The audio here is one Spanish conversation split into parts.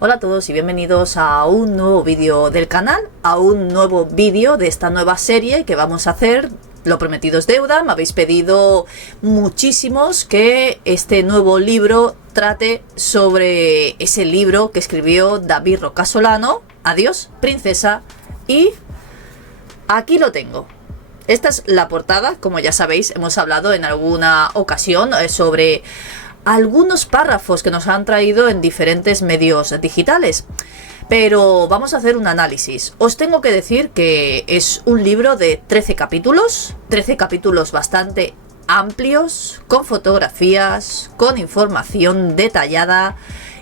Hola a todos y bienvenidos a un nuevo vídeo del canal, a un nuevo vídeo de esta nueva serie que vamos a hacer. Lo prometido es deuda, me habéis pedido muchísimos que este nuevo libro trate sobre ese libro que escribió David Roca Solano, Adiós, Princesa, y aquí lo tengo. Esta es la portada, como ya sabéis, hemos hablado en alguna ocasión sobre algunos párrafos que nos han traído en diferentes medios digitales, pero vamos a hacer un análisis. Os tengo que decir que es un libro de 13 capítulos bastante amplios, con fotografías, con información detallada,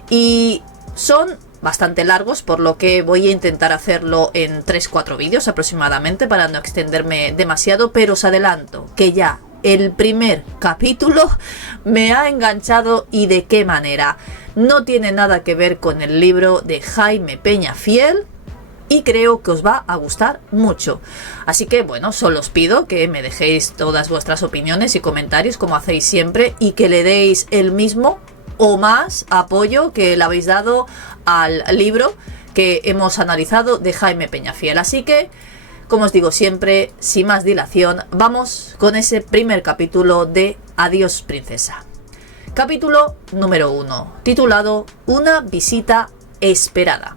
y son bastante largos, por lo que voy a intentar hacerlo en 3-4 vídeos aproximadamente para no extenderme demasiado, pero os adelanto que ya el primer capítulo me ha enganchado, y de qué manera. No tiene nada que ver con el libro de Jaime Peñafiel y creo que os va a gustar mucho. Así que bueno, solo os pido que me dejéis todas vuestras opiniones y comentarios como hacéis siempre, y que le deis el mismo o más apoyo que le habéis dado al libro que hemos analizado de Jaime Peñafiel. Así que, como os digo siempre, sin más dilación, vamos con ese primer capítulo de Adiós, Princesa. Capítulo número 1, titulado Una visita esperada.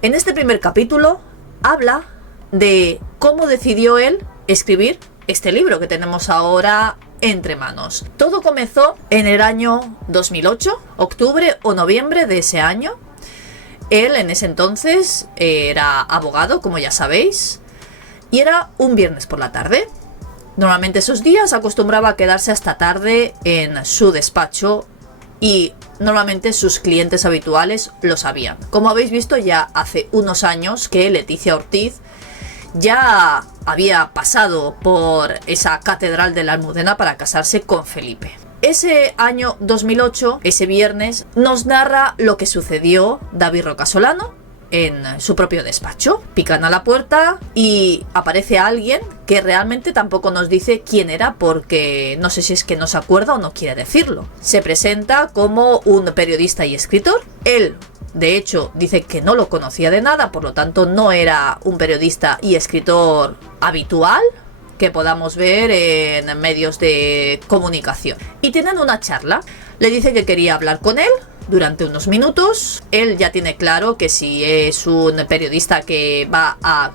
En este primer capítulo habla de cómo decidió él escribir este libro que tenemos ahora entre manos. Todo comenzó en el año 2008, octubre o noviembre de ese año. Él en ese entonces era abogado, como ya sabéis, y era un viernes por la tarde. Normalmente esos días acostumbraba a quedarse hasta tarde en su despacho, y normalmente sus clientes habituales lo sabían. Como habéis visto, ya hace unos años que Leticia Ortiz ya había pasado por esa catedral de la Almudena para casarse con Felipe. Ese año 2008, ese viernes, nos narra lo que sucedió David Roca Solano en su propio despacho. Pican a la puerta y aparece alguien que realmente tampoco nos dice quién era, porque no sé si es que no se acuerda o no quiere decirlo. Se presenta como un periodista y escritor. Él, de hecho, dice que no lo conocía de nada, por lo tanto no era un periodista y escritor habitual que podamos ver en medios de comunicación. Y tienen una charla. Le dice que quería hablar con él durante unos minutos. Él ya tiene claro que si es un periodista que va a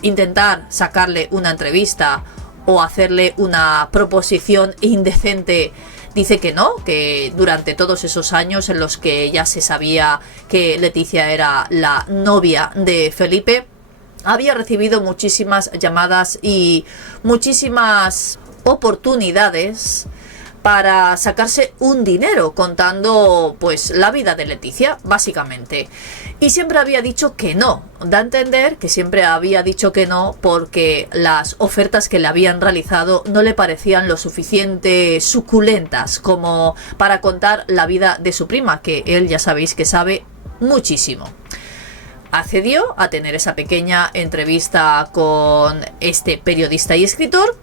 intentar sacarle una entrevista o hacerle una proposición indecente, dice que no, que durante todos esos años en los que ya se sabía que Leticia era la novia de Felipe, había recibido muchísimas llamadas y muchísimas oportunidades para sacarse un dinero contando pues la vida de Leticia, básicamente. Y siempre había dicho que no. Da a entender que siempre había dicho que no porque las ofertas que le habían realizado no le parecían lo suficiente suculentas como para contar la vida de su prima, que él ya sabéis que sabe muchísimo. Accedió a tener esa pequeña entrevista con este periodista y escritor,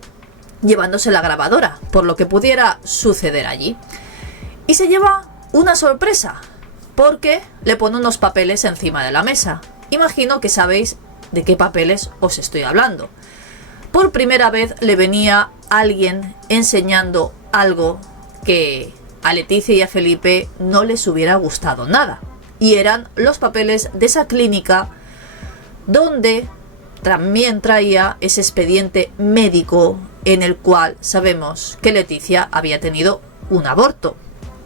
llevándose la grabadora, por lo que pudiera suceder allí. Y se lleva una sorpresa, porque le pone unos papeles encima de la mesa. Imagino que sabéis de qué papeles os estoy hablando. Por primera vez le venía alguien enseñando algo que a Leticia y a Felipe no les hubiera gustado nada. Y eran los papeles de esa clínica donde también traía ese expediente médico en el cual sabemos que Leticia había tenido un aborto.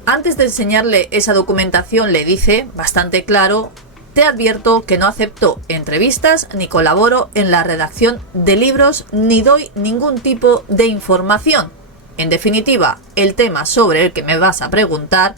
Antes de enseñarle esa documentación le dice bastante claro: te advierto que no acepto entrevistas ni colaboro en la redacción de libros ni doy ningún tipo de información. En definitiva, el tema sobre el que me vas a preguntar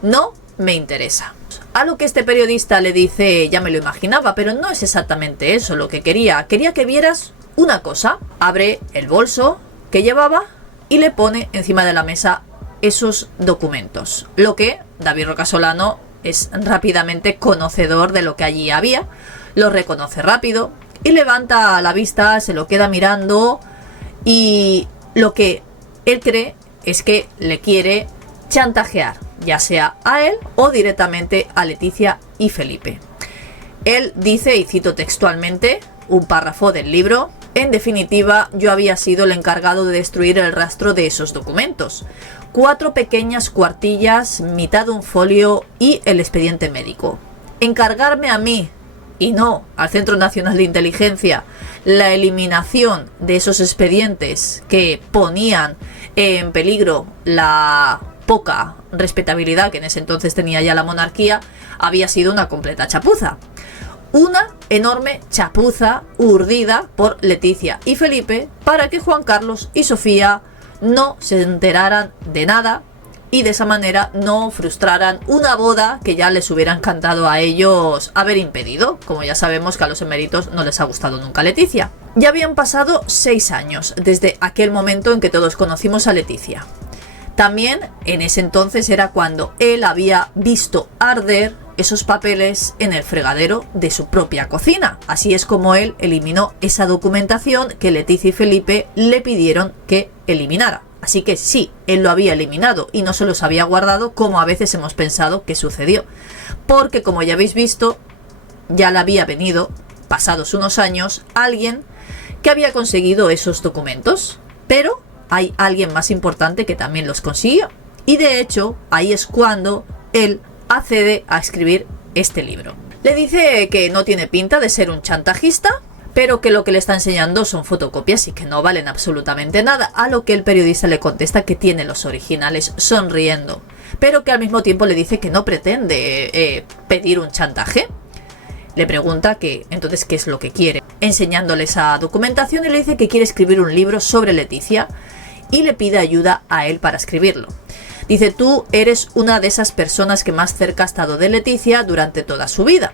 no me interesa. A lo que este periodista le dice: ya me lo imaginaba, pero no es exactamente eso lo que quería. Quería que vieras una cosa. Abre el bolso que llevaba y le pone encima de la mesa esos documentos. Lo que David Roca Solano es rápidamente conocedor de lo que allí había. Lo reconoce rápido y levanta la vista, se lo queda mirando, y lo que él cree es que le quiere chantajear. ya sea a él o directamente a Leticia y Felipe. Él dice, y cito textualmente un párrafo del libro: en definitiva, yo había sido el encargado de destruir el rastro de esos documentos. 4 pequeñas cuartillas, mitad de un folio y el expediente médico. Encargarme a mí, y no al Centro Nacional de Inteligencia, la eliminación de esos expedientes que ponían en peligro la poca respetabilidad que en ese entonces tenía ya la monarquía, había sido una completa chapuza. Una enorme chapuza urdida por Leticia y Felipe para que Juan Carlos y Sofía no se enteraran de nada y de esa manera no frustraran una boda que ya les hubiera encantado a ellos haber impedido. Como ya sabemos que a los eméritos no les ha gustado nunca Leticia. Ya habían pasado 6 años desde aquel momento en que todos conocimos a Leticia. También en ese entonces era cuando él había visto arder esos papeles en el fregadero de su propia cocina. Así es como él eliminó esa documentación que Leticia y Felipe le pidieron que eliminara. Así que sí, él lo había eliminado y no se los había guardado como a veces hemos pensado que sucedió. Porque como ya habéis visto, ya le había venido, pasados unos años, alguien que había conseguido esos documentos. Pero hay alguien más importante que también los consiguió. Y de hecho, ahí es cuando él accede a escribir este libro. Le dice que no tiene pinta de ser un chantajista, pero que lo que le está enseñando son fotocopias y que no valen absolutamente nada, a lo que el periodista le contesta que tiene los originales, sonriendo, pero que al mismo tiempo le dice que no pretende pedir un chantaje. Le pregunta que entonces qué es lo que quiere, enseñándole esa documentación, y le dice que quiere escribir un libro sobre Leticia y le pide ayuda a él para escribirlo. Dice: tú eres una de esas personas que más cerca ha estado de Leticia durante toda su vida,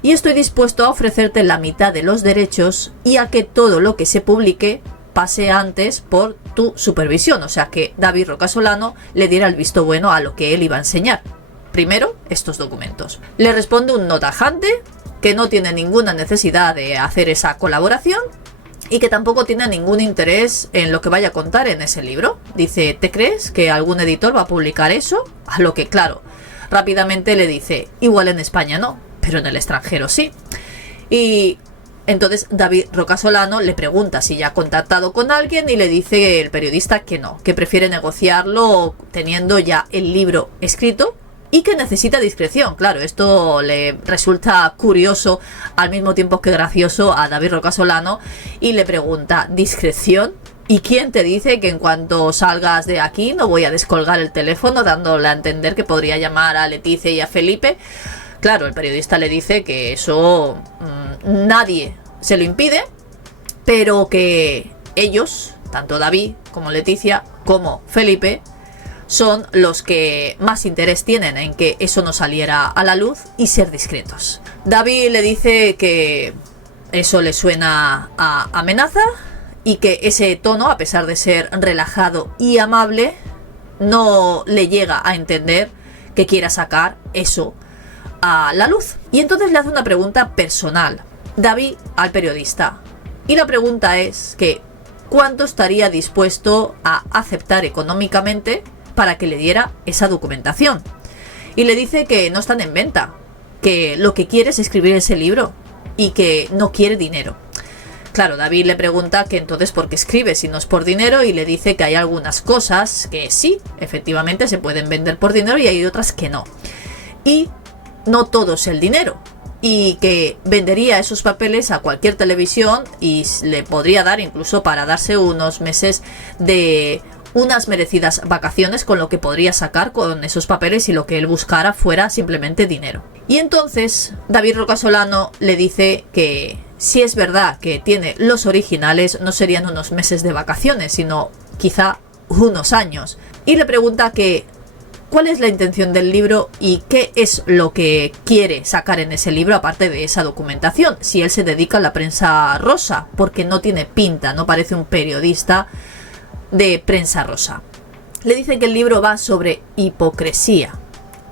y estoy dispuesto a ofrecerte la mitad de los derechos y a que todo lo que se publique pase antes por tu supervisión. O sea, que David Roca Solano le diera el visto bueno a lo que él iba a enseñar. Primero, estos documentos. Le responde un no tajante, que no tiene ninguna necesidad de hacer esa colaboración y que tampoco tiene ningún interés en lo que vaya a contar en ese libro. Dice: ¿te crees que algún editor va a publicar eso? A lo que, claro, rápidamente le dice: igual en España no, pero en el extranjero sí. Y entonces David Roca Solano le pregunta si ya ha contactado con alguien y le dice el periodista que no, que prefiere negociarlo teniendo ya el libro escrito y que necesita discreción. Claro, esto le resulta curioso al mismo tiempo que gracioso a David Roca Solano, y le pregunta: ¿discreción? ¿Y quién te dice que en cuanto salgas de aquí no voy a descolgar el teléfono, dándole a entender que podría llamar a Leticia y a Felipe? Claro, el periodista le dice que eso nadie se lo impide, pero que ellos, tanto David como Leticia como Felipe, son los que más interés tienen en que eso no saliera a la luz y ser discretos. David le dice que eso le suena a amenaza y que ese tono, a pesar de ser relajado y amable, no le llega a entender que quiera sacar eso a la luz. Y entonces le hace una pregunta personal, David, al periodista. Y la pregunta es que ¿cuánto estaría dispuesto a aceptar económicamente para que le diera esa documentación? Y le dice que no están en venta, que lo que quiere es escribir ese libro y que no quiere dinero. Claro, David le pregunta que entonces por qué escribe si no es por dinero, y le dice que hay algunas cosas que sí, efectivamente se pueden vender por dinero y hay otras que no. Y no todo es el dinero, y que vendería esos papeles a cualquier televisión y le podría dar incluso para darse unos meses de unas merecidas vacaciones, con lo que podría sacar con esos papeles, y lo que él buscara fuera simplemente dinero. Y entonces David Roca Solano le dice que si es verdad que tiene los originales, no serían unos meses de vacaciones, sino quizá unos años. Y le pregunta que ¿cuál es la intención del libro y qué es lo que quiere sacar en ese libro aparte de esa documentación? Si él se dedica a la prensa rosa, porque no tiene pinta, no parece un periodista de prensa rosa. Le dice que el libro va sobre hipocresía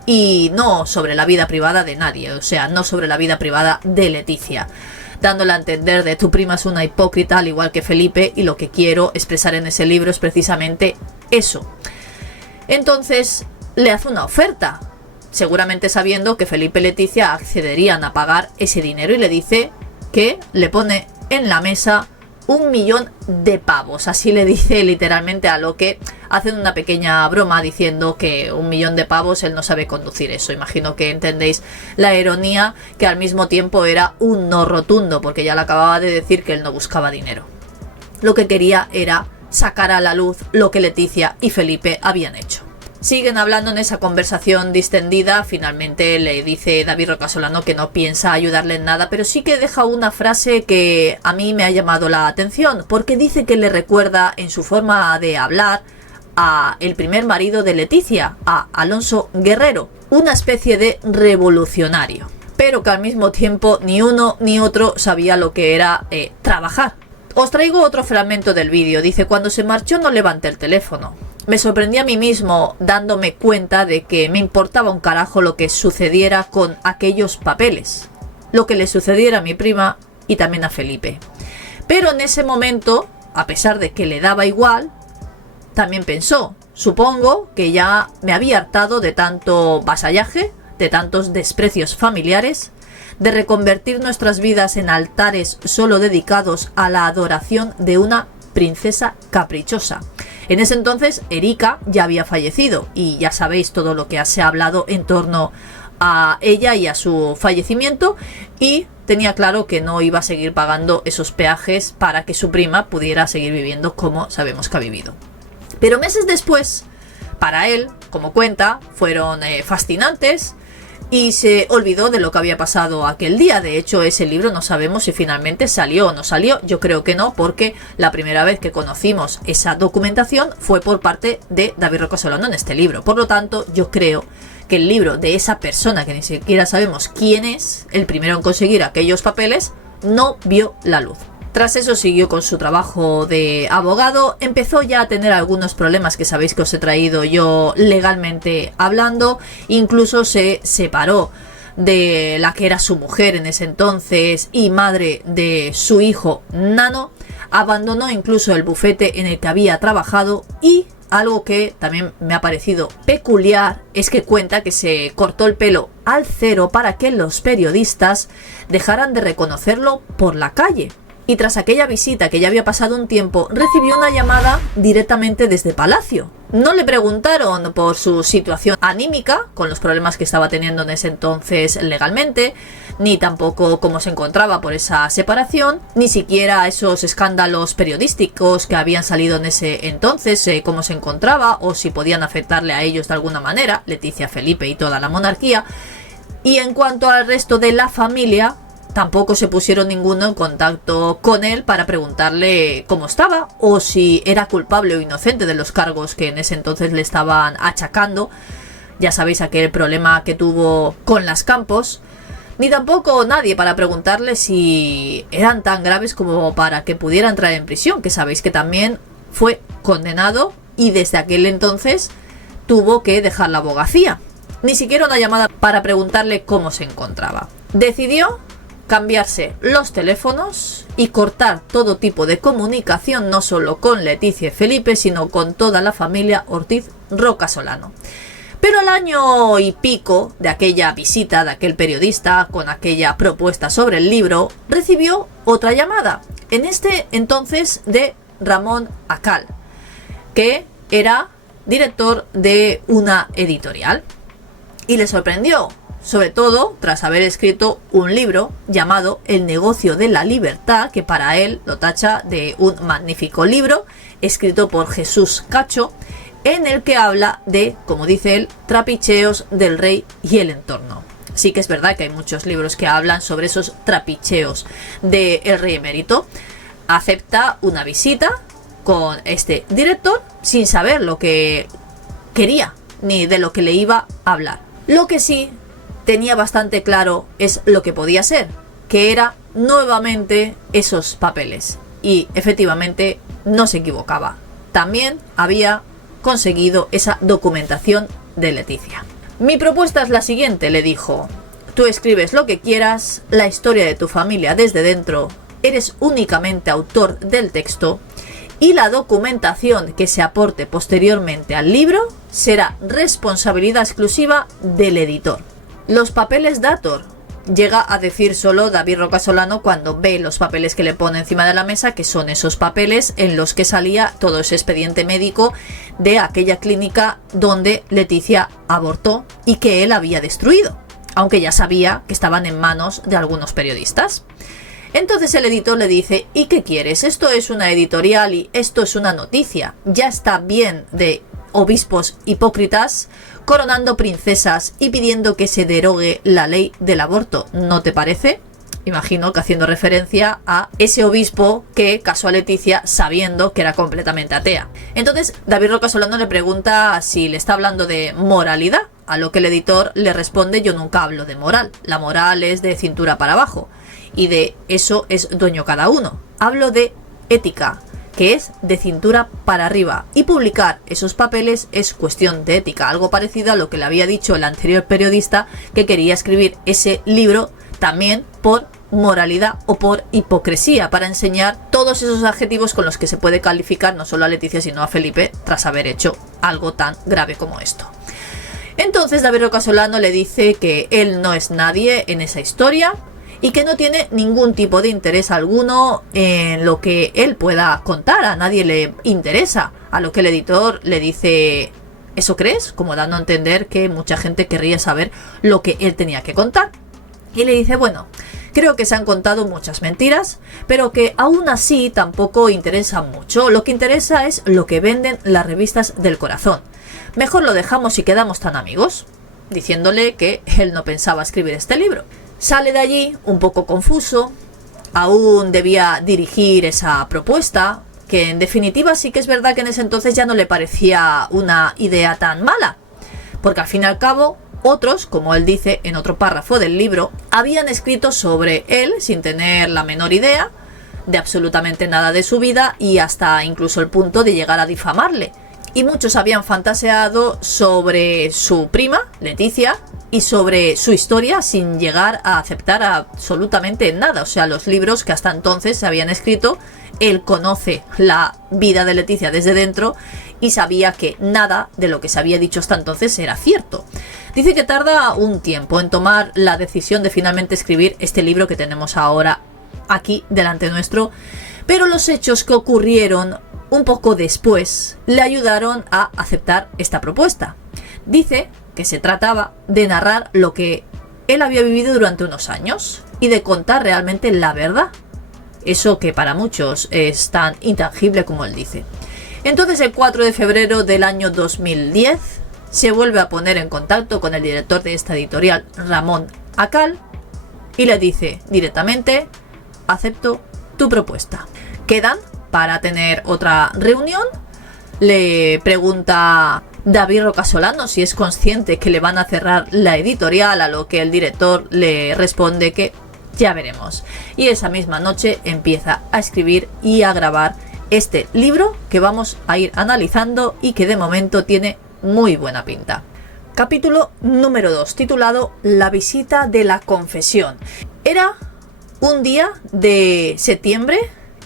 y no sobre la vida privada de nadie, o sea, no sobre la vida privada de Leticia, dándole a entender de tu prima es una hipócrita al igual que Felipe, y lo que quiero expresar en ese libro es precisamente eso. Entonces le hace una oferta, seguramente sabiendo que Felipe y Leticia accederían a pagar ese dinero, y le dice que le pone en la mesa 1 millón de pavos, así le dice literalmente, a lo que hacen una pequeña broma diciendo que 1 millón de pavos, él no sabe conducir eso. Imagino que entendéis la ironía, que al mismo tiempo era un no rotundo, porque ya le acababa de decir que él no buscaba dinero. Lo que quería era sacar a la luz lo que Leticia y Felipe habían hecho. Siguen hablando en esa conversación distendida. Finalmente le dice David Rocasolano que no piensa ayudarle en nada, pero sí que deja una frase que a mí me ha llamado la atención, porque dice que le recuerda en su forma de hablar a el primer marido de Leticia, a Alonso Guerrero, una especie de revolucionario, pero que al mismo tiempo ni uno ni otro sabía lo que era trabajar. Os traigo otro fragmento del vídeo. Dice: cuando se marchó no levanté el teléfono. Me sorprendí a mí mismo dándome cuenta de que me importaba un carajo lo que sucediera con aquellos papeles, lo que le sucediera a mi prima y también a Felipe. Pero en ese momento, a pesar de que le daba igual, también pensó: supongo que ya me había hartado de tanto vasallaje, de tantos desprecios familiares, de reconvertir nuestras vidas en altares solo dedicados a la adoración de una princesa caprichosa. En ese entonces Erika ya había fallecido, y ya sabéis todo lo que se ha hablado en torno a ella y a su fallecimiento, y tenía claro que no iba a seguir pagando esos peajes para que su prima pudiera seguir viviendo como sabemos que ha vivido. Pero meses después, para él, como cuenta, fueron fascinantes, y se olvidó de lo que había pasado aquel día. De hecho, ese libro no sabemos si finalmente salió o no salió. Yo creo que no, porque la primera vez que conocimos esa documentación fue por parte de David Rocasolano en este libro. Por lo tanto, yo creo que el libro de esa persona, que ni siquiera sabemos quién es, el primero en conseguir aquellos papeles, no vio la luz. Tras eso siguió con su trabajo de abogado, empezó ya a tener algunos problemas que sabéis que os he traído yo legalmente hablando, incluso se separó de la que era su mujer en ese entonces y madre de su hijo Nano, abandonó incluso el bufete en el que había trabajado, y algo que también me ha parecido peculiar es que cuenta que se cortó el pelo al cero para que los periodistas dejaran de reconocerlo por la calle. Y tras aquella visita, que ya había pasado un tiempo, recibió una llamada directamente desde Palacio. No le preguntaron por su situación anímica, con los problemas que estaba teniendo en ese entonces legalmente, ni tampoco cómo se encontraba por esa separación, ni siquiera esos escándalos periodísticos que habían salido en ese entonces, cómo se encontraba o si podían afectarle a ellos de alguna manera, Leticia, Felipe y toda la monarquía. Y en cuanto al resto de la familia, tampoco se pusieron ninguno en contacto con él para preguntarle cómo estaba o si era culpable o inocente de los cargos que en ese entonces le estaban achacando. Ya sabéis aquel problema que tuvo con las Campos. Ni tampoco nadie para preguntarle si eran tan graves como para que pudiera entrar en prisión, que sabéis que también fue condenado y desde aquel entonces tuvo que dejar la abogacía. Ni siquiera una llamada para preguntarle cómo se encontraba. Decidió cambiarse los teléfonos y cortar todo tipo de comunicación, no solo con Leticia y Felipe, sino con toda la familia Ortiz Rocasolano. Pero al año y pico de aquella visita de aquel periodista con aquella propuesta sobre el libro, recibió otra llamada, en este entonces de Ramón Acal, que era director de una editorial, y le sorprendió, sobre todo tras haber escrito un libro llamado El negocio de la libertad, que para él lo tacha de un magnífico libro, escrito por Jesús Cacho, en el que habla de, como dice él, trapicheos del rey y el entorno. Sí que es verdad que hay muchos libros que hablan sobre esos trapicheos del rey emérito. Acepta una visita con este director sin saber lo que quería ni de lo que le iba a hablar. Lo que sí tenía bastante claro es lo que podía ser, que era nuevamente esos papeles, y efectivamente no se equivocaba. También había conseguido esa documentación de Leticia. Mi propuesta es la siguiente, le dijo: tú escribes lo que quieras, la historia de tu familia desde dentro, eres únicamente autor del texto, y la documentación que se aporte posteriormente al libro será responsabilidad exclusiva del editor. Los papeles dator, llega a decir solo David Roca Solano cuando ve los papeles que le pone encima de la mesa, que son esos papeles en los que salía todo ese expediente médico de aquella clínica donde Leticia abortó y que él había destruido, aunque ya sabía que estaban en manos de algunos periodistas. Entonces el editor le dice: ¿y qué quieres? Esto es una editorial y esto es una noticia. Ya está bien de obispos hipócritas coronando princesas y pidiendo que se derogue la ley del aborto, ¿no te parece? Imagino que haciendo referencia a ese obispo que casó a Leticia sabiendo que era completamente atea. Entonces David Roca Solano le pregunta si le está hablando de moralidad, a lo que el editor le responde: yo nunca hablo de moral, la moral es de cintura para abajo y de eso es dueño cada uno. Hablo de ética, que es de cintura para arriba, y publicar esos papeles es cuestión de ética, algo parecido a lo que le había dicho el anterior periodista, que quería escribir ese libro también por moralidad o por hipocresía, para enseñar todos esos adjetivos con los que se puede calificar no solo a Leticia sino a Felipe tras haber hecho algo tan grave como esto. Entonces David Roca Solano le dice que él no es nadie en esa historia y que no tiene ningún tipo de interés alguno en lo que él pueda contar, a nadie le interesa, a lo que el editor le dice: ¿eso crees? Como dando a entender que mucha gente querría saber lo que él tenía que contar. Y le dice: bueno, creo que se han contado muchas mentiras, pero que aún así tampoco interesa mucho. Lo que interesa es lo que venden las revistas del corazón. Mejor lo dejamos y quedamos tan amigos, diciéndole que él no pensaba escribir este libro. Sale de allí un poco confuso, aún debía dirigir esa propuesta, que en definitiva sí que es verdad que en ese entonces ya no le parecía una idea tan mala, porque al fin y al cabo otros, como él dice en otro párrafo del libro, habían escrito sobre él sin tener la menor idea de absolutamente nada de su vida y hasta incluso el punto de llegar a difamarle. Y muchos habían fantaseado sobre su prima, Leticia, y sobre su historia sin llegar a aceptar absolutamente nada. O sea, los libros que hasta entonces se habían escrito, él conoce la vida de Leticia desde dentro y sabía que nada de lo que se había dicho hasta entonces era cierto. Dice que tarda un tiempo en tomar la decisión de finalmente escribir este libro que tenemos ahora aquí delante nuestro, pero los hechos que ocurrieron un poco después le ayudaron a aceptar esta propuesta. Dice que se trataba de narrar lo que él había vivido durante unos años y de contar realmente la verdad, eso que para muchos es tan intangible como él dice. Entonces el 4 de febrero del año 2010 se vuelve a poner en contacto con el director de esta editorial, Ramón Acal, y le dice directamente: acepto tu propuesta. Quedan para tener otra reunión. Le pregunta David Roca Solano si es consciente que le van a cerrar la editorial, a lo que el director le responde que ya veremos. Y esa misma noche empieza a escribir y a grabar este libro que vamos a ir analizando y que de momento tiene muy buena pinta. Capítulo número 2, titulado La visita de la confesión. Era un día de septiembre,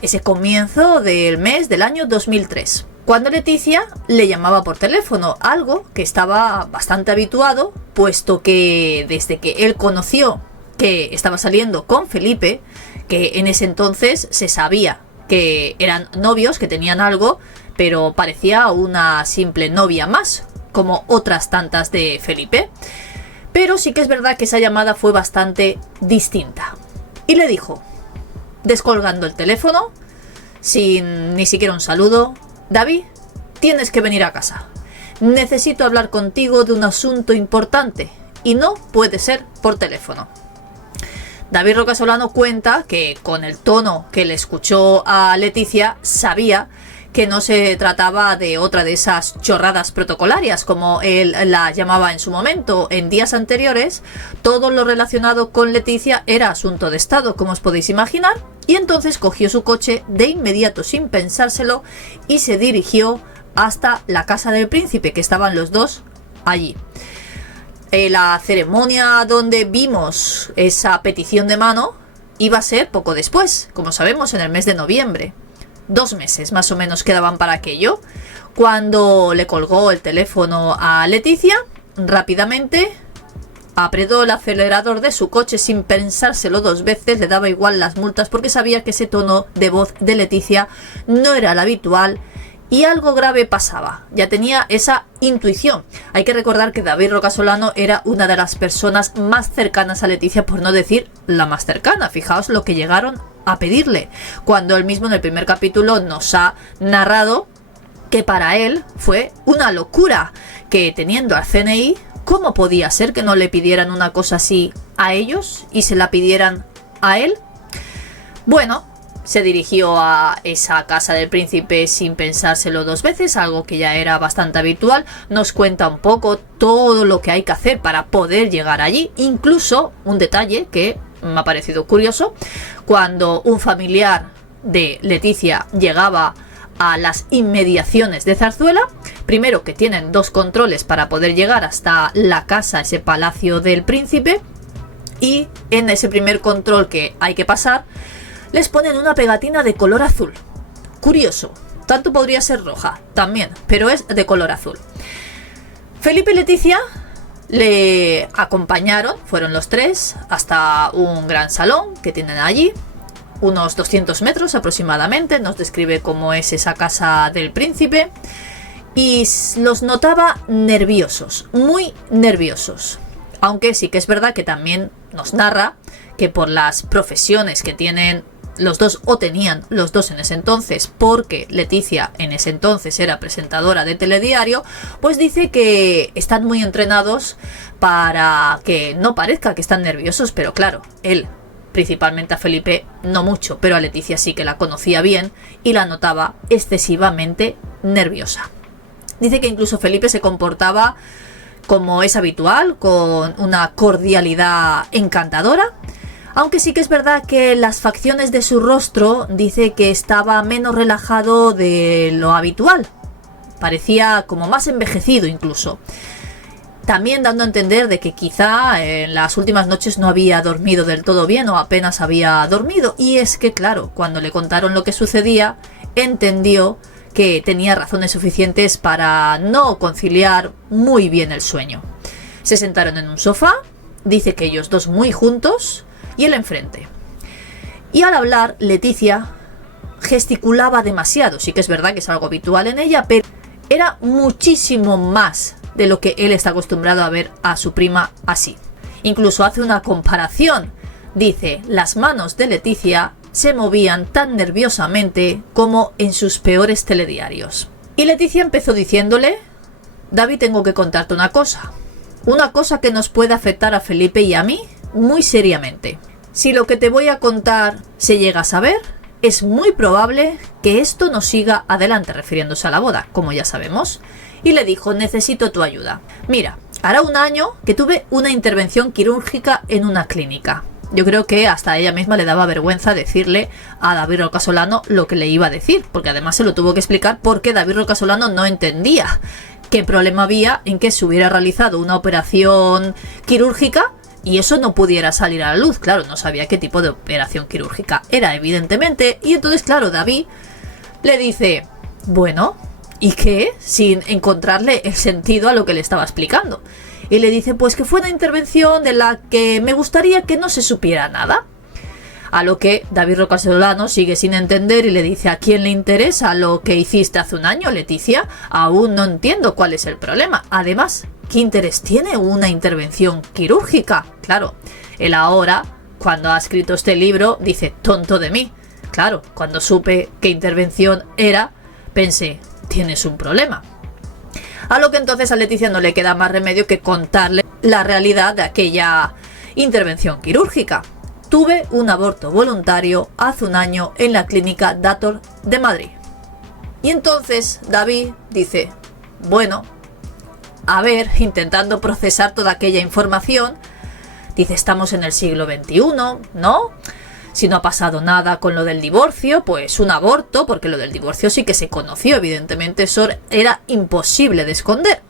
ese comienzo del mes del año 2003, cuando Leticia le llamaba por teléfono, algo que estaba bastante habituado, puesto que desde que él conoció que estaba saliendo con Felipe, que en ese entonces se sabía que eran novios, que tenían algo, pero parecía una simple novia más, como otras tantas de Felipe. Pero sí que es verdad que esa llamada fue bastante distinta. Y le dijo, descolgando el teléfono, sin ni siquiera un saludo: David, tienes que venir a casa. Necesito hablar contigo de un asunto importante y no puede ser por teléfono. David Roca Solano cuenta que con el tono que le escuchó a Leticia sabía que no se trataba de otra de esas chorradas protocolarias, como él la llamaba en su momento. En días anteriores, todo lo relacionado con Leticia era asunto de Estado, como os podéis imaginar, y entonces cogió su coche de inmediato sin pensárselo y se dirigió hasta la casa del príncipe, que estaban los dos allí. La ceremonia donde vimos esa petición de mano iba a ser poco después, como sabemos, en el mes de noviembre. 2 meses más o menos quedaban para aquello. Cuando le colgó el teléfono a Leticia, rápidamente apretó el acelerador de su coche sin pensárselo 2 veces, le daba igual las multas porque sabía que ese tono de voz de Leticia no era el habitual y algo grave pasaba. Ya tenía esa intuición. Hay que recordar que David Rocasolano era una de las personas más cercanas a Leticia, por no decir la más cercana. Fijaos lo que llegaron a pedirle, cuando él mismo en el primer capítulo nos ha narrado que para él fue una locura, que teniendo al CNI, ¿cómo podía ser que no le pidieran una cosa así a ellos y se la pidieran a él? Bueno, se dirigió a esa casa del príncipe sin pensárselo 2 veces, algo que ya era bastante habitual. Nos cuenta un poco todo lo que hay que hacer para poder llegar allí. Incluso un detalle que me ha parecido curioso: cuando un familiar de Leticia llegaba a las inmediaciones de Zarzuela, primero que tienen 2 controles para poder llegar hasta la casa, ese palacio del príncipe, y en ese primer control que hay que pasar les ponen una pegatina de color azul. Curioso, tanto podría ser roja también, pero es de color azul. Felipe y Leticia le acompañaron, fueron los 3 hasta un gran salón que tienen allí, unos 200 metros aproximadamente. Nos describe cómo es esa casa del príncipe y los notaba nerviosos, muy nerviosos. Aunque sí que es verdad que también nos narra que por las profesiones que tienen los dos, o tenían los dos en ese entonces, porque Leticia en ese entonces era presentadora de telediario, pues dice que están muy entrenados para que no parezca que están nerviosos, pero claro, él, principalmente a Felipe, no mucho, pero a Leticia sí que la conocía bien y la notaba excesivamente nerviosa. Dice que incluso Felipe se comportaba como es habitual, con una cordialidad encantadora, aunque sí que es verdad que las facciones de su rostro dice que estaba menos relajado de lo habitual, parecía como más envejecido incluso. También dando a entender de que quizá en las últimas noches no había dormido del todo bien o apenas había dormido. Y es que claro, cuando le contaron lo que sucedía, entendió que tenía razones suficientes para no conciliar muy bien el sueño. Se sentaron en un sofá, dice que ellos dos muy juntos y él enfrente. Y al hablar, Leticia gesticulaba demasiado. Sí que es verdad que es algo habitual en ella, pero era muchísimo más de lo que él está acostumbrado a ver a su prima así. Incluso hace una comparación. Dice, las manos de Leticia se movían tan nerviosamente como en sus peores telediarios. Y Leticia empezó diciéndole: David, tengo que contarte una cosa que nos puede afectar a Felipe y a mí muy seriamente. Si lo que te voy a contar se llega a saber, es muy probable que esto no siga adelante, refiriéndose a la boda, como ya sabemos. Y le dijo: necesito tu ayuda. Mira, hará 1 año que tuve una intervención quirúrgica en una clínica. Yo creo que hasta a ella misma le daba vergüenza decirle a David Rocasolano lo que le iba a decir, porque además se lo tuvo que explicar porque David Rocasolano no entendía qué problema había en que se hubiera realizado una operación quirúrgica y eso no pudiera salir a la luz. Claro, no sabía qué tipo de operación quirúrgica era, evidentemente. Y entonces, claro, David le dice: bueno, ¿y qué? Sin encontrarle el sentido a lo que le estaba explicando. Y le dice: pues que fue una intervención de la que me gustaría que no se supiera nada. A lo que David Rocasolano sigue sin entender y le dice: ¿a quién le interesa lo que hiciste hace 1 año, Leticia? Aún no entiendo cuál es el problema. Además, ¿qué interés tiene una intervención quirúrgica? Claro, él ahora, cuando ha escrito este libro, dice: tonto de mí. Claro, cuando supe qué intervención era, pensé: tienes un problema. A lo que entonces a Leticia no le queda más remedio que contarle la realidad de aquella intervención quirúrgica. Tuve un aborto voluntario hace 1 año en la clínica Dator de Madrid. Y entonces David dice: bueno, a ver, intentando procesar toda aquella información, dice: estamos en el siglo XXI, ¿no? Si no ha pasado nada con lo del divorcio, pues un aborto, porque lo del divorcio sí que se conoció, evidentemente eso era imposible de esconder.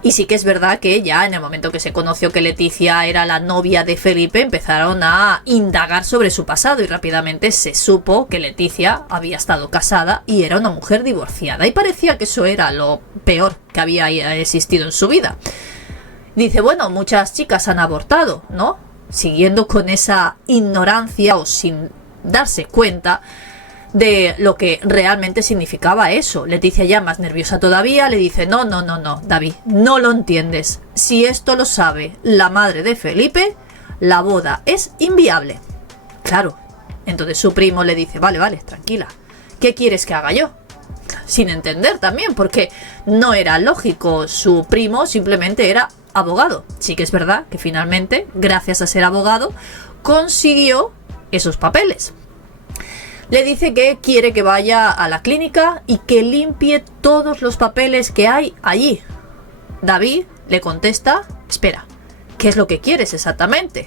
Y sí que es verdad que ya en el momento que se conoció que Leticia era la novia de Felipe, empezaron a indagar sobre su pasado y rápidamente se supo que Leticia había estado casada y era una mujer divorciada. Y parecía que eso era lo peor que había existido en su vida. Dice, bueno, muchas chicas han abortado, ¿no? Siguiendo con esa ignorancia o sin darse cuenta de lo que realmente significaba eso. Leticia, ya más nerviosa todavía, le dice, no, David, no lo entiendes. Si esto lo sabe la madre de Felipe, la boda es inviable. Claro, entonces su primo le dice, vale, tranquila, ¿qué quieres que haga yo? Sin entender también, porque no era lógico, su primo simplemente era abogado. Sí que es verdad que finalmente, gracias a ser abogado, consiguió esos papeles. Le dice que quiere que vaya a la clínica y que limpie todos los papeles que hay allí. David le contesta, espera, ¿qué es lo que quieres exactamente?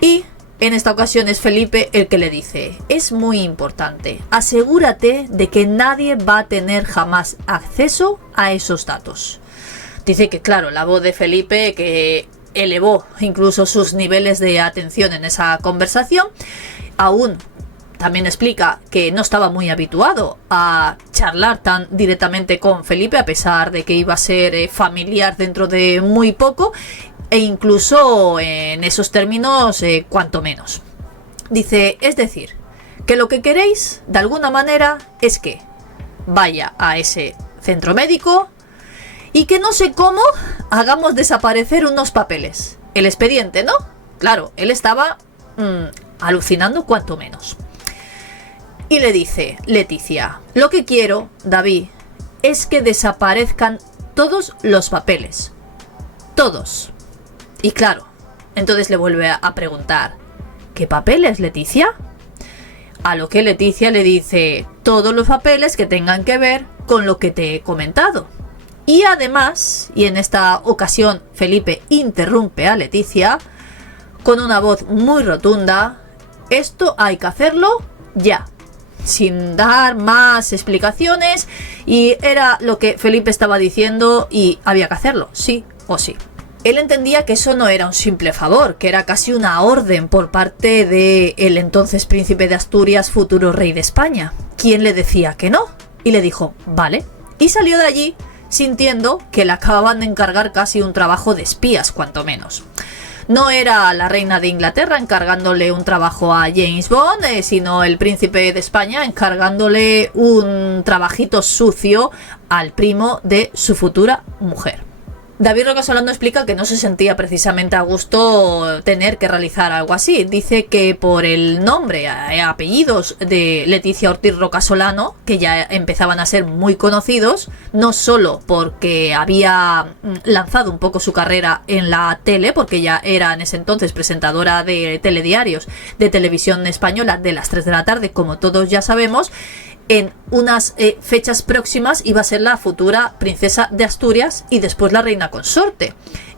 Y en esta ocasión es Felipe el que le dice, es muy importante, asegúrate de que nadie va a tener jamás acceso a esos datos. Dice que claro, la voz de Felipe que elevó incluso sus niveles de atención en esa conversación, aún también explica que no estaba muy habituado a charlar tan directamente con Felipe, a pesar de que iba a ser familiar dentro de muy poco, e incluso en esos términos, cuanto menos. Dice, es decir, que lo que queréis, de alguna manera, es que vaya a ese centro médico y que no sé cómo hagamos desaparecer unos papeles. El expediente, ¿no? Claro, él estaba alucinando cuanto menos. Y le dice, Leticia, lo que quiero, David, es que desaparezcan todos los papeles. Todos. Y claro, entonces le vuelve a preguntar, ¿qué papeles, Leticia? A lo que Leticia le dice, todos los papeles que tengan que ver con lo que te he comentado. Y además, y en esta ocasión Felipe interrumpe a Leticia con una voz muy rotunda, esto hay que hacerlo ya. Sin dar más explicaciones, y era lo que Felipe estaba diciendo y había que hacerlo, sí o sí. Él entendía que eso no era un simple favor, que era casi una orden por parte del entonces príncipe de Asturias, futuro rey de España, quien le decía que no, y le dijo, vale, y salió de allí sintiendo que le acababan de encargar casi un trabajo de espías, cuanto menos. No era la reina de Inglaterra encargándole un trabajo a James Bond, sino el príncipe de España encargándole un trabajito sucio al primo de su futura mujer. David Roca Solano explica que no se sentía precisamente a gusto tener que realizar algo así. Dice que por el nombre, apellidos de Leticia Ortiz Roca Solano, que ya empezaban a ser muy conocidos, no solo porque había lanzado un poco su carrera en la tele, porque ya era en ese entonces presentadora de telediarios de televisión española de las 3 de la tarde, como todos ya sabemos, en unas fechas próximas iba a ser la futura princesa de Asturias y después la reina consorte.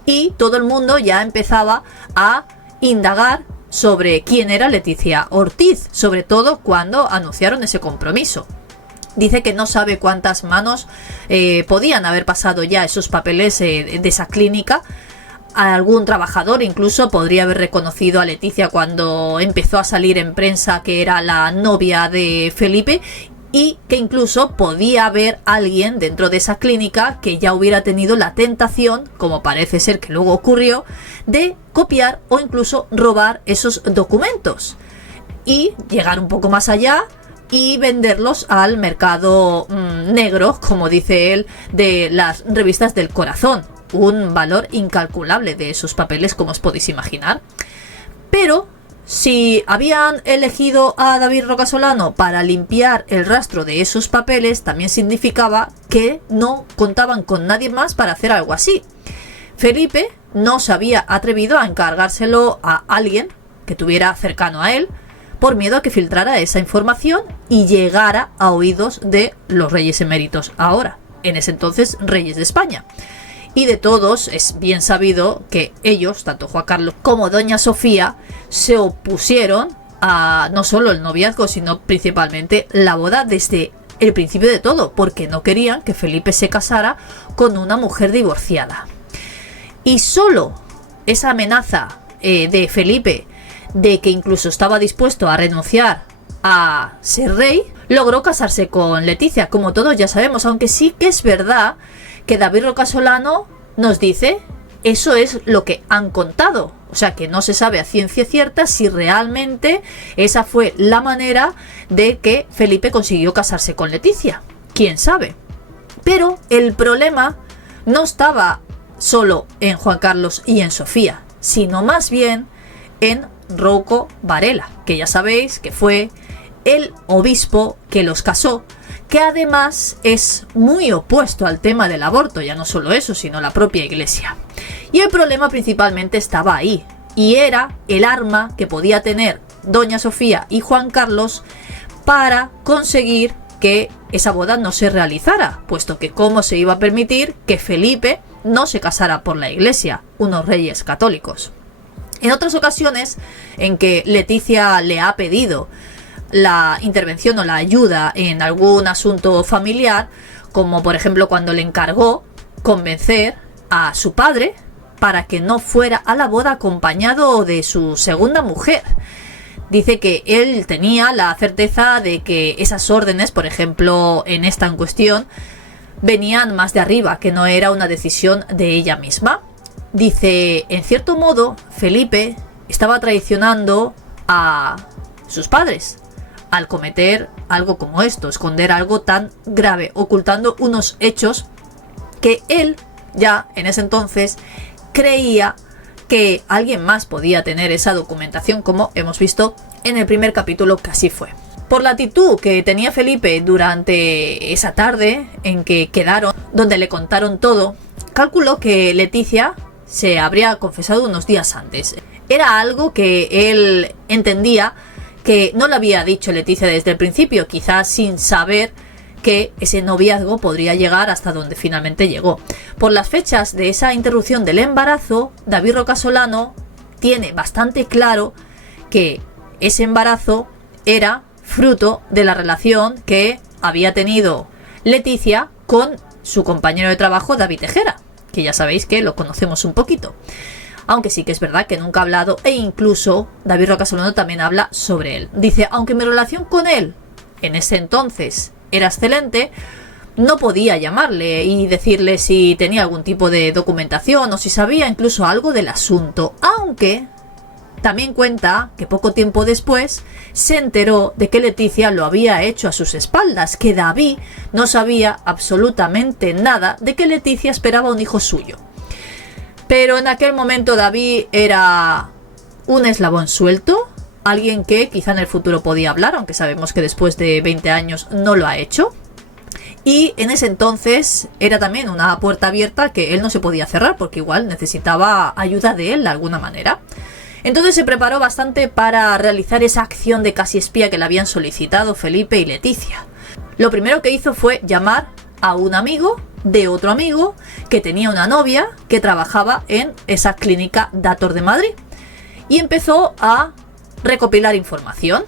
Y todo el mundo ya empezaba a indagar sobre quién era Leticia Ortiz, sobre todo cuando anunciaron ese compromiso. Dice que no sabe cuántas manos podían haber pasado ya esos papeles de esa clínica. Algún trabajador incluso podría haber reconocido a Leticia cuando empezó a salir en prensa que era la novia de Felipe, y que incluso podía haber alguien dentro de esa clínica que ya hubiera tenido la tentación, como parece ser que luego ocurrió, de copiar o incluso robar esos documentos y llegar un poco más allá y venderlos al mercado negro, como dice él, de las revistas del corazón. Un valor incalculable de esos papeles, como os podéis imaginar. Pero si habían elegido a David Roca Solano para limpiar el rastro de esos papeles, también significaba que no contaban con nadie más para hacer algo así. Felipe no se había atrevido a encargárselo a alguien que tuviera cercano a él, por miedo a que filtrara esa información y llegara a oídos de los reyes eméritos, ahora, en ese entonces, reyes de España. Y de todos es bien sabido que ellos, tanto Juan Carlos como doña Sofía, se opusieron a no solo el noviazgo, sino principalmente la boda desde el principio de todo, porque no querían que Felipe se casara con una mujer divorciada. Y solo esa amenaza de Felipe de que incluso estaba dispuesto a renunciar a ser rey, logró casarse con Leticia, como todos ya sabemos, aunque sí que es verdad que David Roca Solano nos dice eso es lo que han contado, o sea que no se sabe a ciencia cierta si realmente esa fue la manera de que Felipe consiguió casarse con Leticia, quién sabe. Pero el problema no estaba solo en Juan Carlos y en Sofía, sino más bien en Rouco Varela, que ya sabéis que fue el obispo que los casó, que además es muy opuesto al tema del aborto, ya no solo eso, sino la propia iglesia. Y el problema principalmente estaba ahí, y era el arma que podía tener doña Sofía y Juan Carlos para conseguir que esa boda no se realizara, puesto que cómo se iba a permitir que Felipe no se casara por la iglesia, unos reyes católicos. En otras ocasiones en que Leticia le ha pedido la intervención o la ayuda en algún asunto familiar, como por ejemplo cuando le encargó convencer a su padre para que no fuera a la boda acompañado de su segunda mujer. Dice que él tenía la certeza de que esas órdenes, por ejemplo en esta en cuestión, venían más de arriba, que no era una decisión de ella misma. Dice, en cierto modo, Felipe estaba traicionando a sus padres al cometer algo como esto, esconder algo tan grave, ocultando unos hechos que él ya en ese entonces creía que alguien más podía tener esa documentación, como hemos visto en el primer capítulo que así fue. Por la actitud que tenía Felipe durante esa tarde en que quedaron, donde le contaron todo, calculó que Leticia se habría confesado unos días antes. Era algo que él entendía que no le había dicho Leticia desde el principio, quizás sin saber que ese noviazgo podría llegar hasta donde finalmente llegó. Por las fechas de esa interrupción del embarazo, David Roca Solano tiene bastante claro que ese embarazo era fruto de la relación que había tenido Leticia con su compañero de trabajo David Tejera, que ya sabéis que lo conocemos un poquito. Aunque sí que es verdad que nunca ha hablado, e incluso David Roca Solano también habla sobre él. Dice, aunque mi relación con él en ese entonces era excelente, no podía llamarle y decirle si tenía algún tipo de documentación o si sabía incluso algo del asunto, aunque también cuenta que poco tiempo después se enteró de que Leticia lo había hecho a sus espaldas, que David no sabía absolutamente nada de que Leticia esperaba un hijo suyo. Pero en aquel momento David era un eslabón suelto, alguien que quizá en el futuro podía hablar, aunque sabemos que después de 20 años no lo ha hecho. Y en ese entonces era también una puerta abierta que él no se podía cerrar, porque igual necesitaba ayuda de él de alguna manera. Entonces se preparó bastante para realizar esa acción de casi espía que le habían solicitado Felipe y Leticia. Lo primero que hizo fue llamar a un amigo de otro amigo que tenía una novia que trabajaba en esa clínica Dator de Madrid y empezó a recopilar información.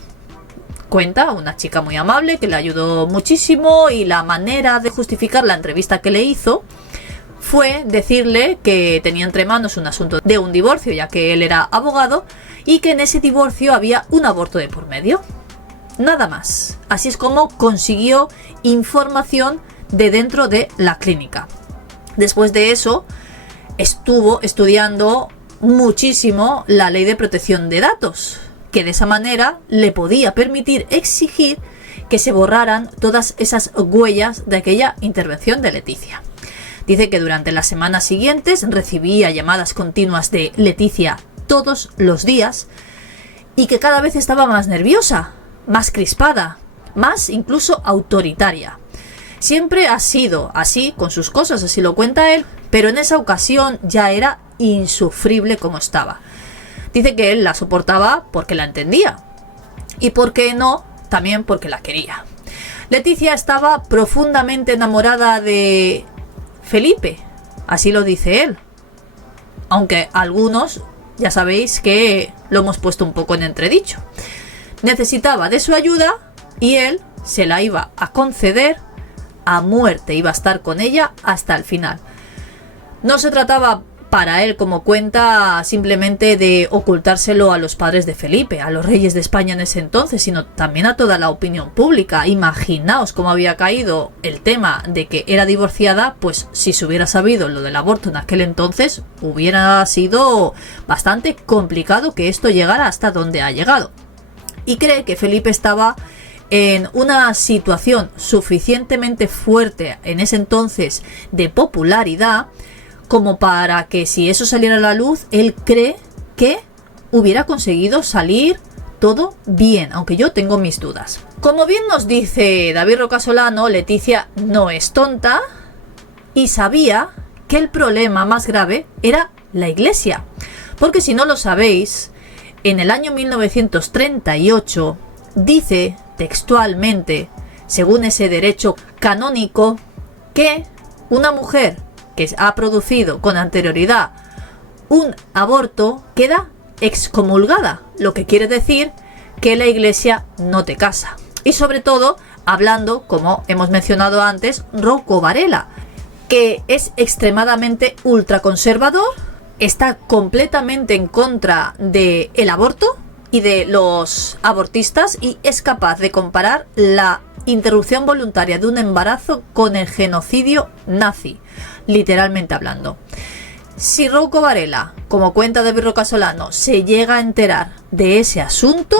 Cuenta una chica muy amable que le ayudó muchísimo, y la manera de justificar la entrevista que le hizo fue decirle que tenía entre manos un asunto de un divorcio, ya que él era abogado, y que en ese divorcio había un aborto de por medio. Nada más. Así es como consiguió información de dentro de la clínica. Después de eso, estuvo estudiando muchísimo la ley de protección de datos, que de esa manera le podía permitir exigir que se borraran todas esas huellas de aquella intervención de Leticia. Dice que durante las semanas siguientes recibía llamadas continuas de Leticia todos los días y que cada vez estaba más nerviosa, más crispada, más incluso autoritaria. Siempre ha sido así con sus cosas, así lo cuenta él, pero en esa ocasión ya era insufrible como estaba. Dice que él la soportaba porque la entendía y por qué no, también porque la quería. Leticia estaba profundamente enamorada de Felipe, así lo dice él, aunque algunos ya sabéis que lo hemos puesto un poco en entredicho. Necesitaba de su ayuda y él se la iba a conceder a muerte, iba a estar con ella hasta el final. No se trataba para él, como cuenta, simplemente de ocultárselo a los padres de Felipe, a los reyes de España en ese entonces, sino también a toda la opinión pública. Imaginaos cómo había caído el tema de que era divorciada, pues si se hubiera sabido lo del aborto en aquel entonces, hubiera sido bastante complicado que esto llegara hasta donde ha llegado. Y cree que Felipe estaba en una situación suficientemente fuerte en ese entonces de popularidad como para que si eso saliera a la luz, él cree que hubiera conseguido salir todo bien, aunque yo tengo mis dudas. Como bien nos dice David Rocasolano, Leticia no es tonta y sabía que el problema más grave era la iglesia. Porque si no lo sabéis, en el año 1938 dice textualmente, según ese derecho canónico, que una mujer que ha producido con anterioridad un aborto queda excomulgada, lo que quiere decir que la iglesia no te casa. Y sobre todo, hablando, como hemos mencionado antes, Rouco Varela, que es extremadamente ultraconservador, está completamente en contra del aborto y de los abortistas y es capaz de comparar la interrupción voluntaria de un embarazo con el genocidio nazi, literalmente hablando. Si Rouco Varela, como cuenta David Rocasolano, se llega a enterar de ese asunto,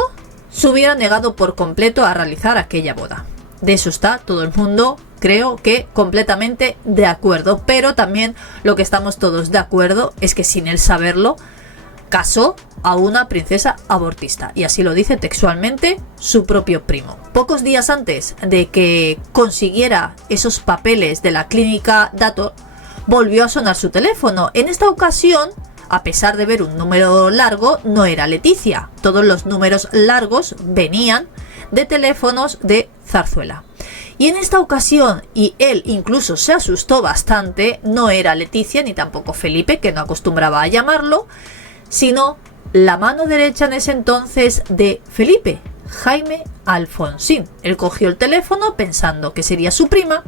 se hubiera negado por completo a realizar aquella boda. De eso está todo el mundo, creo que completamente de acuerdo, pero también lo que estamos todos de acuerdo es que sin él saberlo, casó a una princesa abortista, y así lo dice textualmente su propio primo. Pocos días antes de que consiguiera esos papeles de la clínica Dator, volvió a sonar su teléfono. En esta ocasión, a pesar de ver un número largo, no era Leticia. Todos los números largos venían de teléfonos de Zarzuela. Y en esta ocasión, y él incluso se asustó bastante, no era Leticia ni tampoco Felipe, que no acostumbraba a llamarlo, sino la mano derecha en ese entonces de Felipe, Jaime Alfonsín. Él cogió el teléfono pensando que sería su prima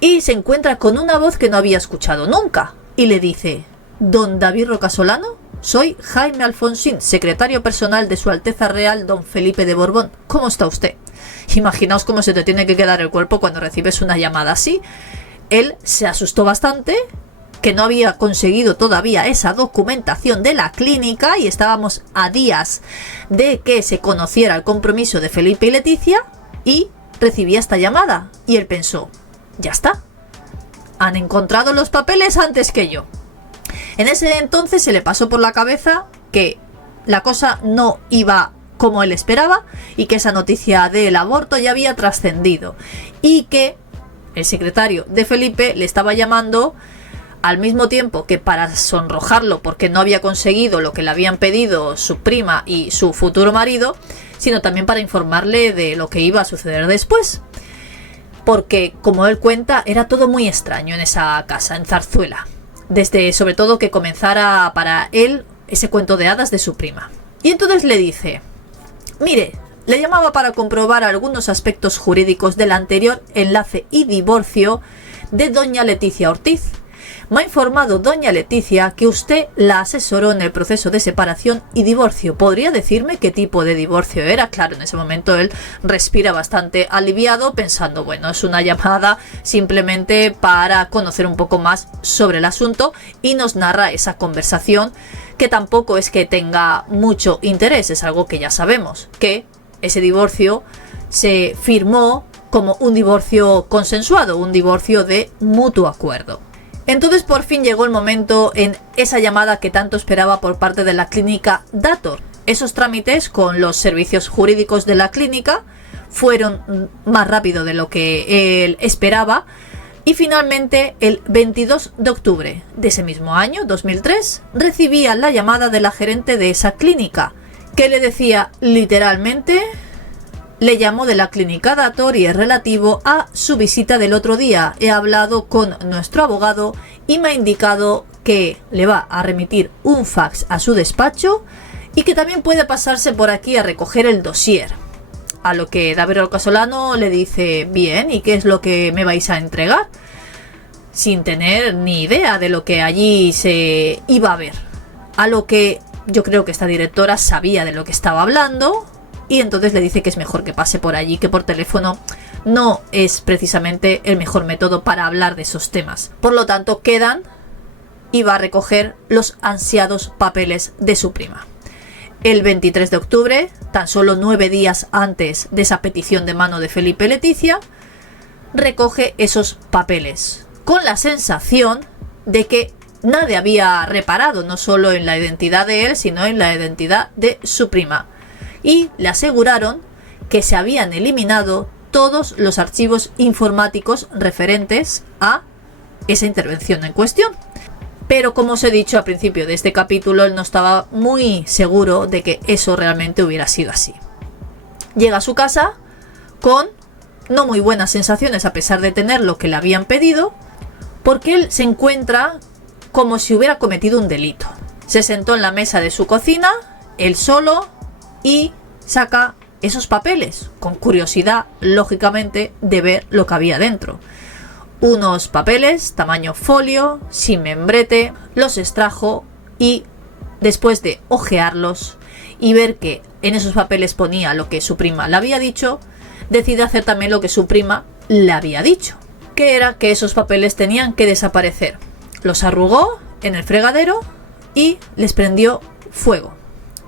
y se encuentra con una voz que no había escuchado nunca y le dice: «Don David Rocasolano, soy Jaime Alfonsín, secretario personal de Su Alteza Real Don Felipe de Borbón. ¿Cómo está usted?». Imaginaos cómo se te tiene que quedar el cuerpo cuando recibes una llamada así. Él se asustó bastante, que no había conseguido todavía esa documentación de la clínica y estábamos a días de que se conociera el compromiso de Felipe y Leticia, y recibía esta llamada y él pensó: ya está, han encontrado los papeles antes que yo. En ese entonces se le pasó por la cabeza que la cosa no iba como él esperaba y que esa noticia del aborto ya había trascendido y que el secretario de Felipe le estaba llamando al mismo tiempo que para sonrojarlo porque no había conseguido lo que le habían pedido su prima y su futuro marido, sino también para informarle de lo que iba a suceder después. Porque, como él cuenta, era todo muy extraño en esa casa, en Zarzuela. Desde, sobre todo, que comenzara para él ese cuento de hadas de su prima. Y entonces le dice: mire, le llamaba para comprobar algunos aspectos jurídicos del anterior enlace y divorcio de doña Leticia Ortiz. Me ha informado doña Leticia que usted la asesoró en el proceso de separación y divorcio. ¿Podría decirme qué tipo de divorcio era? Claro, en ese momento él respira bastante aliviado pensando, bueno, es una llamada simplemente para conocer un poco más sobre el asunto, y nos narra esa conversación que tampoco es que tenga mucho interés, es algo que ya sabemos, que ese divorcio se firmó como un divorcio consensuado, un divorcio de mutuo acuerdo. Entonces por fin llegó el momento en esa llamada que tanto esperaba por parte de la clínica Dator. Esos trámites con los servicios jurídicos de la clínica fueron más rápido de lo que él esperaba y finalmente el 22 de octubre de ese mismo año, 2003, recibía la llamada de la gerente de esa clínica, que le decía literalmente: le llamo de la clínica Dator y es relativo a su visita del otro día. He hablado con nuestro abogado y me ha indicado que le va a remitir un fax a su despacho y que también puede pasarse por aquí a recoger el dossier. A lo que David Rocasolano le dice, bien, ¿y qué es lo que me vais a entregar? Sin tener ni idea de lo que allí se iba a ver. A lo que yo creo que esta directora sabía de lo que estaba hablando y entonces le dice que es mejor que pase por allí, que por teléfono no es precisamente el mejor método para hablar de esos temas. Por lo tanto, quedan y va a recoger los ansiados papeles de su prima. El 23 de octubre, tan solo 9 días antes de esa petición de mano de Felipe y Leticia, recoge esos papeles, con la sensación de que nadie había reparado no solo en la identidad de él, sino en la identidad de su prima. Y le aseguraron que se habían eliminado todos los archivos informáticos referentes a esa intervención en cuestión. Pero como os he dicho al principio de este capítulo, él no estaba muy seguro de que eso realmente hubiera sido así. Llega a su casa con no muy buenas sensaciones a pesar de tener lo que le habían pedido, porque él se encuentra como si hubiera cometido un delito. Se sentó en la mesa de su cocina, él solo, y saca esos papeles, con curiosidad, lógicamente, de ver lo que había dentro. Unos papeles, tamaño folio, sin membrete, los extrajo y después de hojearlos y ver que en esos papeles ponía lo que su prima le había dicho, decide hacer también lo que su prima le había dicho, que era que esos papeles tenían que desaparecer. Los arrugó en el fregadero y les prendió fuego.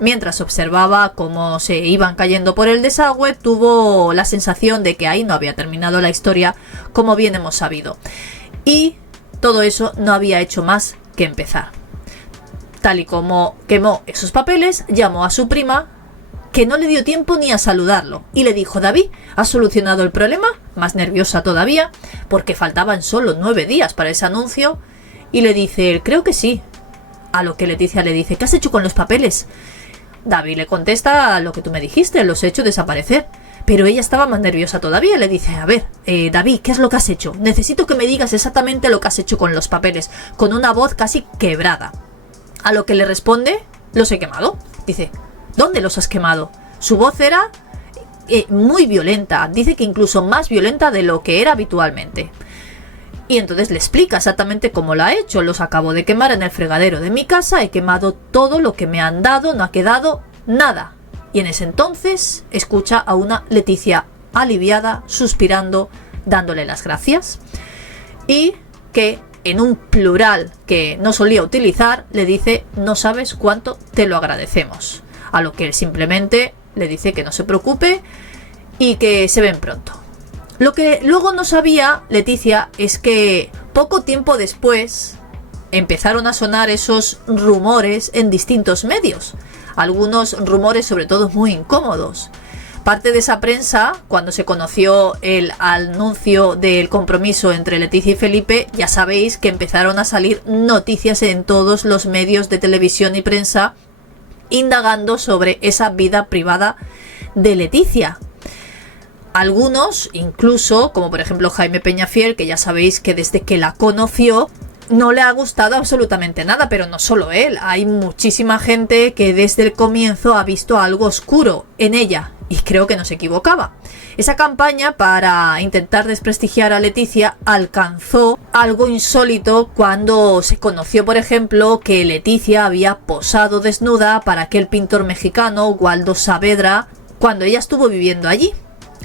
Mientras observaba cómo se iban cayendo por el desagüe, tuvo la sensación de que ahí no había terminado la historia, como bien hemos sabido. Y todo eso no había hecho más que empezar. Tal y como quemó esos papeles, llamó a su prima, que no le dio tiempo ni a saludarlo, y le dijo: David, ¿has solucionado el problema? Más nerviosa todavía, porque faltaban solo 9 días para ese anuncio, y le dice: creo que sí. A lo que Leticia le dice: ¿qué has hecho con los papeles? David le contesta: lo que tú me dijiste, los he hecho desaparecer. Pero ella estaba más nerviosa todavía. Le dice: a ver, David, ¿qué es lo que has hecho? Necesito que me digas exactamente lo que has hecho con los papeles, con una voz casi quebrada. A lo que le responde: los he quemado. Dice: ¿dónde los has quemado? Su voz era muy violenta. Dice que incluso más violenta de lo que era habitualmente. Y entonces le explica exactamente cómo lo ha hecho. Los acabo de quemar en el fregadero de mi casa, he quemado todo lo que me han dado, no ha quedado nada. Y en ese entonces escucha a una Leticia aliviada, suspirando, dándole las gracias. Y que en un plural que no solía utilizar, le dice: no sabes cuánto te lo agradecemos. A lo que él simplemente le dice que no se preocupe y que se ven pronto. Lo que luego no sabía Leticia es que poco tiempo después empezaron a sonar esos rumores en distintos medios. Algunos rumores sobre todo muy incómodos. Parte de esa prensa, cuando se conoció el anuncio del compromiso entre Leticia y Felipe, ya sabéis que empezaron a salir noticias en todos los medios de televisión y prensa indagando sobre esa vida privada de Leticia. Algunos, incluso, como por ejemplo Jaime Peñafiel, que ya sabéis que desde que la conoció no le ha gustado absolutamente nada, pero no solo él, hay muchísima gente que desde el comienzo ha visto algo oscuro en ella, y creo que no se equivocaba. Esa campaña para intentar desprestigiar a Leticia alcanzó algo insólito cuando se conoció, por ejemplo, que Leticia había posado desnuda para aquel pintor mexicano, Waldo Saavedra, cuando ella estuvo viviendo allí.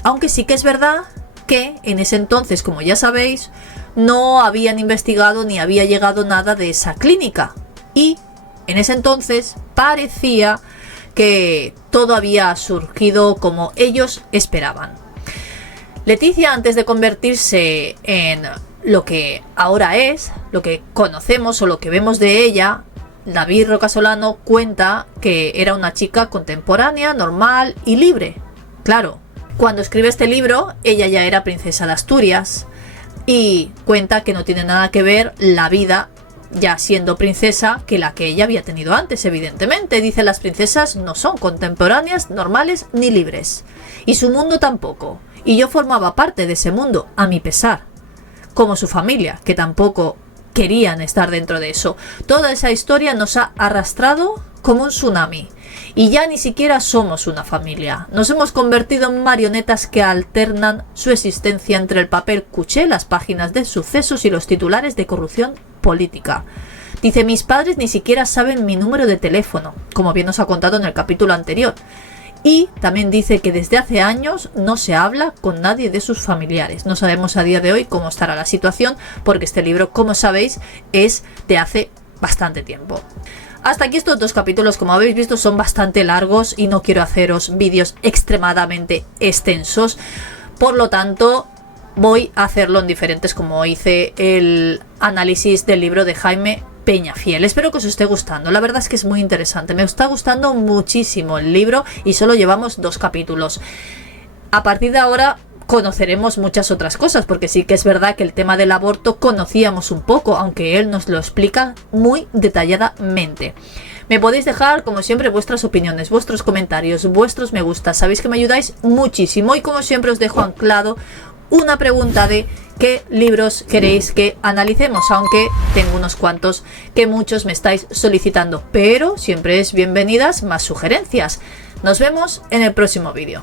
Aunque sí que es verdad que en ese entonces, como ya sabéis, no habían investigado ni había llegado nada de esa clínica. Y en ese entonces parecía que todo había surgido como ellos esperaban. Leticia, antes de convertirse en lo que ahora es, lo que conocemos o lo que vemos de ella, David Rocasolano cuenta que era una chica contemporánea, normal y libre. Claro, cuando escribe este libro, ella ya era princesa de Asturias y cuenta que no tiene nada que ver la vida ya siendo princesa que la que ella había tenido antes, evidentemente. Dice: las princesas no son contemporáneas, normales ni libres. Y su mundo tampoco. Y yo formaba parte de ese mundo, a mi pesar. Como su familia, que tampoco querían estar dentro de eso. Toda esa historia nos ha arrastrado como un tsunami. y ya ni siquiera somos una familia. Nos hemos convertido en marionetas que alternan su existencia entre el papel cuché, las páginas de sucesos y los titulares de corrupción política. Dice, mis padres ni siquiera saben mi número de teléfono, como bien nos ha contado en el capítulo anterior. Y también dice que desde hace años no se habla con nadie de sus familiares. No sabemos a día de hoy cómo estará la situación, porque este libro, como sabéis, es de hace bastante tiempo. Hasta aquí estos 2 capítulos, como habéis visto, son bastante largos y no quiero haceros vídeos extremadamente extensos. Por lo tanto, voy a hacerlo en diferentes, como hice el análisis del libro de Jaime Peñafiel. Espero que os esté gustando. La verdad es que es muy interesante. Me está gustando muchísimo el libro y solo llevamos 2 capítulos. A partir de ahora conoceremos muchas otras cosas, porque sí que es verdad que el tema del aborto conocíamos un poco, aunque él nos lo explica muy detalladamente. Me podéis dejar, como siempre, vuestras opiniones, vuestros comentarios, vuestros me gusta. Sabéis que me ayudáis muchísimo y como siempre os dejo anclado una pregunta de qué libros queréis que analicemos, aunque tengo unos cuantos que muchos me estáis solicitando, pero siempre es bienvenidas más sugerencias. Nos vemos en el próximo vídeo.